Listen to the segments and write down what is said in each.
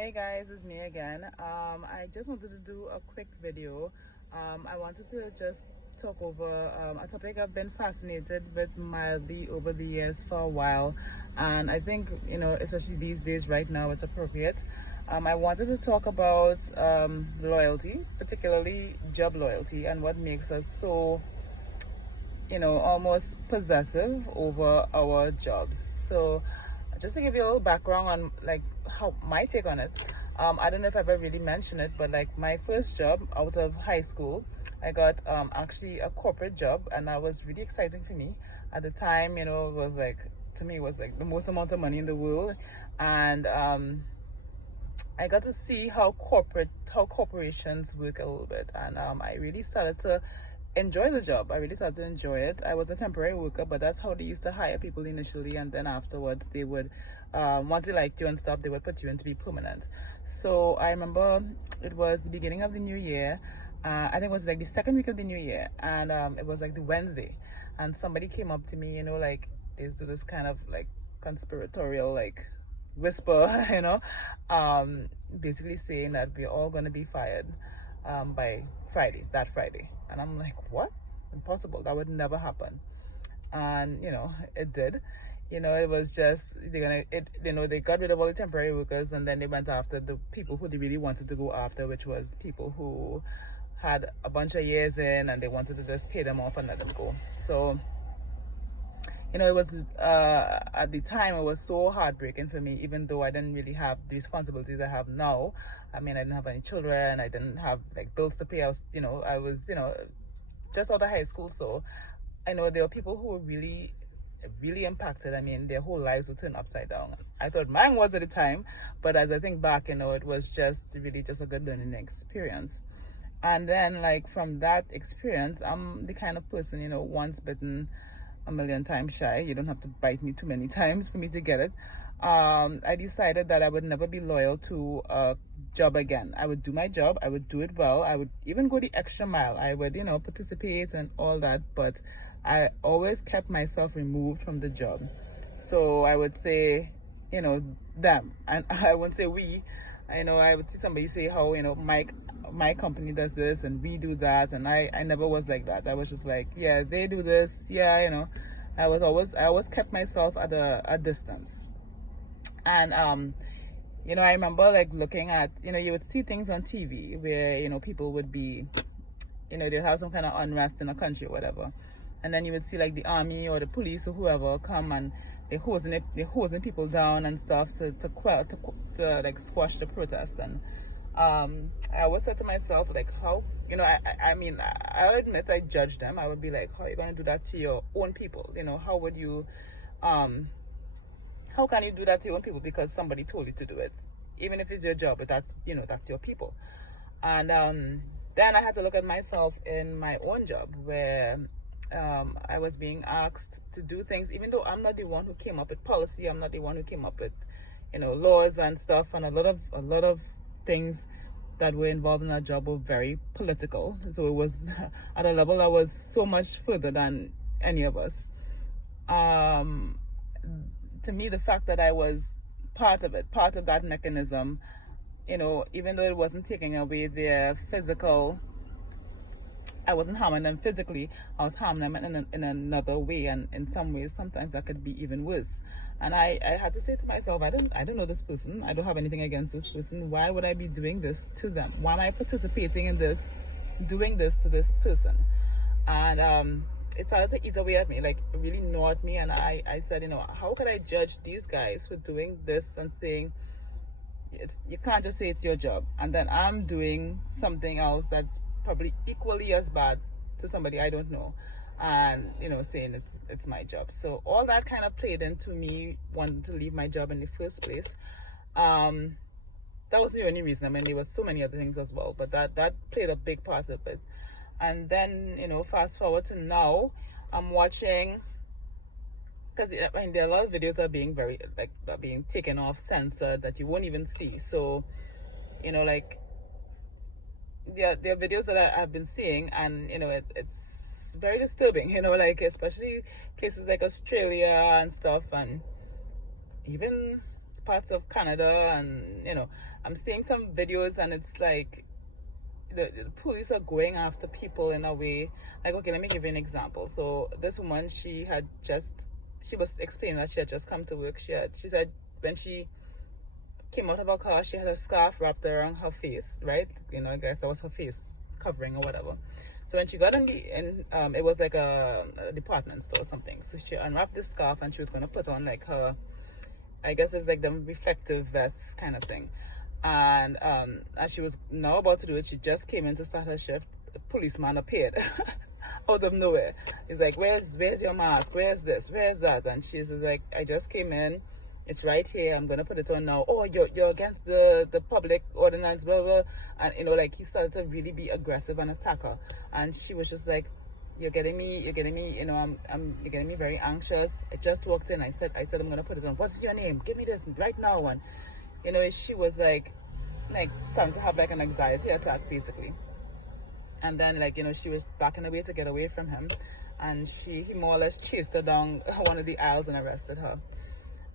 Hey guys, it's me again. I just wanted to do a quick video. I wanted to just talk over a topic I've been fascinated with mildly over the years for a while, and I think especially these days, right now, it's appropriate. I wanted to talk about loyalty, particularly job loyalty, and what makes us so almost possessive over our jobs. So, just to give you a little background on like how my take on it, I don't know if I've ever really mentioned it, but like my first job out of high school, I got actually a corporate job, and that was really exciting for me at the time. It was like, to me, it was like the most amount of money in the world, and I got to see how corporations work a little bit, and I really started to enjoy the job. I really started to enjoy it. I was a temporary worker, but that's how they used to hire people initially, and then afterwards they would, once they liked you and stuff, they would put you in to be permanent. So I remember it was the beginning of the new year. I think it was like the second week of the new year, and it was like the Wednesday, and somebody came up to me, like there's this kind of like conspiratorial like whisper, basically saying that we're all going to be fired by that Friday. And I'm like, what? Impossible. That would never happen. And, it did. It was just, they got rid of all the temporary workers, and then they went after the people who they really wanted to go after, which was people who had a bunch of years in and they wanted to just pay them off and let them go. So, it was at the time it was so heartbreaking for me, even though I didn't really have the responsibilities I have now. I mean, I didn't have any children, I didn't have like bills to pay. I was just out of high school. So I know there were people who were really impacted. I mean, their whole lives were turned upside down. I thought mine was at the time, but as I think back, it was just really just a good learning experience. And then like from that experience, I'm the kind of person, once bitten, a million times shy. You don't have to bite me too many times for me to get it. I decided that I would never be loyal to a job again. I would do my job, I would do it well, I would even go the extra mile, I would participate and all that, but I always kept myself removed from the job. So I would say them, and I wouldn't say we. I would see somebody say how my company does this and we do that, and I never was like that. I was just like, yeah, they do this, yeah. I always kept myself at a distance. And I remember like looking at, you would see things on TV where people would be, they'd have some kind of unrest in a country or whatever, and then you would see like the army or the police or whoever come and they're hosing people down and stuff to like squash the protest. And I always said to myself, like, how, I mean, I admit I judge them. I would be like, how are you going to do that to your own people? How would you, how can you do that to your own people because somebody told you to do it? Even if it's your job, but that's your people. And then I had to look at myself in my own job where I was being asked to do things, even though I'm not the one who came up with policy. I'm not the one who came up with, laws and stuff, and a lot of things that were involved in that job were very political. So it was at a level that was so much further than any of us. To me, the fact that I was part of it, part of that mechanism, even though it wasn't taking away their physical, I wasn't harming them physically, I was harming them in another way, and in some ways sometimes that could be even worse. And I had to say to myself, I don't know this person, I don't have anything against this person, why would I be doing this to them? Why am I participating in this, doing this to this person? And it started to eat away at me, like really gnaw at me. And I said, how could I judge these guys for doing this and saying, you can't just say it's your job, and then I'm doing something else that's probably equally as bad to somebody I don't know, and saying it's my job. So all that kind of played into me wanting to leave my job in the first place. That was the only reason. I mean, there were so many other things as well, but that played a big part of it. And then fast forward to now, I'm watching, because I mean there are a lot of videos that are being being taken off, censored, that you won't even see. So like there are videos that I've been seeing, and it's very disturbing, like especially places like Australia and stuff, and even parts of Canada, and I'm seeing some videos, and it's like the police are going after people in a way. Like, okay, let me give you an example. So this woman, she was explaining that she had just come to work. She said when she came out of her car, she had a scarf wrapped around her face, right? I guess that was her face covering or whatever. So when she got it was like a department store or something. So she unwrapped this scarf, and she was going to put on like her, I guess it's like the reflective vest kind of thing. And as she was now about to do it, she just came in to start her shift. A policeman appeared out of nowhere. He's like, where's your mask? Where's this? Where's that? And she's like, I just came in. It's right here. I'm gonna put it on now. Oh, you're against the public ordinance, blah blah. And like he started to really be aggressive and attack her. And she was just like, you're getting me. You're getting me very anxious. I just walked in. I said I'm gonna put it on. What's your name? Give me this right now. And she was like starting to have like an anxiety attack basically. And then she was backing away to get away from him, and he more or less chased her down one of the aisles and arrested her.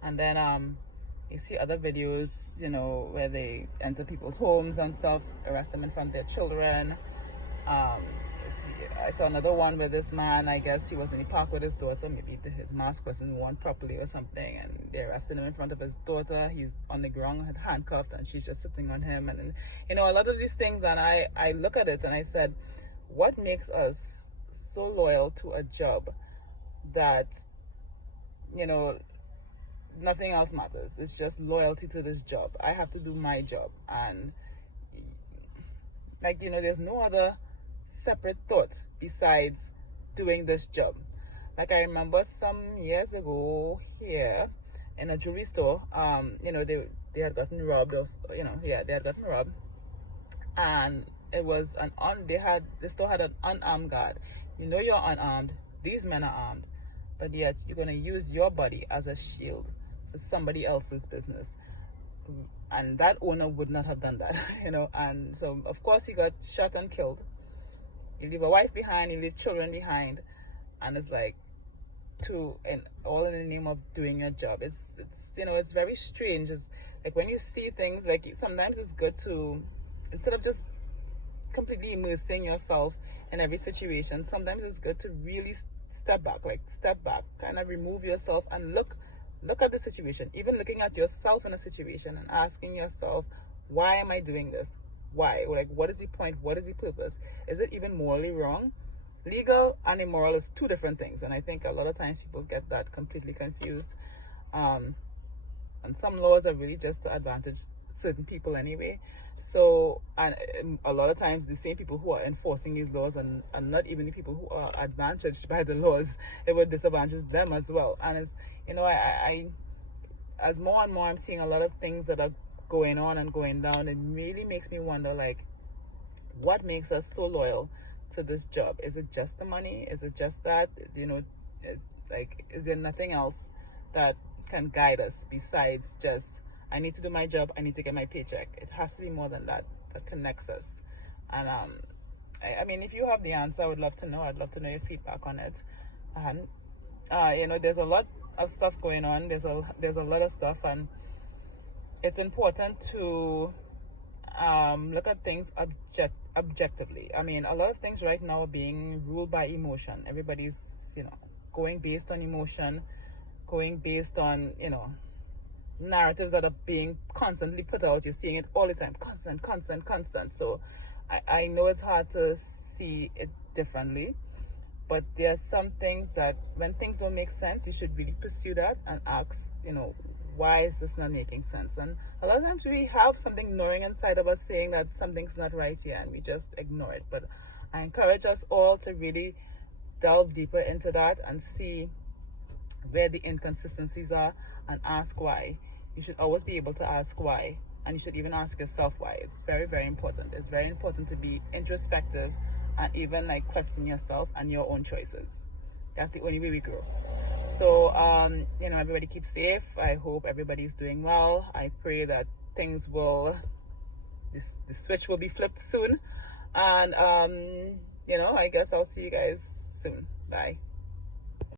And then you see other videos, where they enter people's homes and stuff, arrest them in front of their children. I saw another one where this man, I guess he was in the park with his daughter, maybe his mask wasn't worn properly or something, and they arrested him in front of his daughter. He's on the ground, handcuffed, and she's just sitting on him. And a lot of these things, and I look at it and I said, what makes us so loyal to a job that nothing else matters? It's just loyalty to this job. I have to do my job, and there's no other separate thought besides doing this job. Like, I remember some years ago here in a jewelry store, they had gotten robbed, they had gotten robbed, and it was the store had an unarmed guard. You're unarmed, these men are armed, but yet you're going to use your body as a shield for somebody else's business. And that owner would not have done that, and so of course he got shot and killed. You leave a wife behind, you leave children behind, and it's like all in the name of doing your job. It's it's very strange. It's like when you see things, like sometimes it's good to, instead of just completely immersing yourself in every situation, sometimes it's good to really step back, kind of remove yourself and look at the situation, even looking at yourself in a situation and asking yourself, why am I doing this? Why? Like, what is the point? What is the purpose? Is it even morally wrong? Legal and immoral is two different things, and I think a lot of times people get that completely confused. And some laws are really just to advantage certain people anyway. So, and a lot of times the same people who are enforcing these laws and not even the people who are advantaged by the laws, it would disadvantage them as well. And it's, I as more and more I'm seeing a lot of things that are going on and going down, it really makes me wonder, like, what makes us so loyal to this job? Is it just the money? Is it just that, is there nothing else that can guide us besides just, I need to do my job, I need to get my paycheck? It has to be more than that connects us. And I mean, if you have the answer, I would love to know. I'd love to know your feedback on it. And there's a lot of stuff going on. There's a lot of stuff, and it's important to look at things objectively. I mean, a lot of things right now are being ruled by emotion. Everybody's, going based on emotion, going based on, narratives that are being constantly put out. You're seeing it all the time, constant. So I know it's hard to see it differently, but there are some things that when things don't make sense, you should really pursue that and ask, why is this not making sense? And a lot of times we have something gnawing inside of us saying that something's not right here, and we just ignore it. But I encourage us all to really delve deeper into that and see where the inconsistencies are and ask why. You should always be able to ask why, and you should even ask yourself why. It's very, very important. It's very important to be introspective and even question yourself and your own choices. That's the only way we grow. So, everybody keep safe. I hope everybody's doing well. I pray that things the switch will be flipped soon. And, I guess I'll see you guys soon. Bye.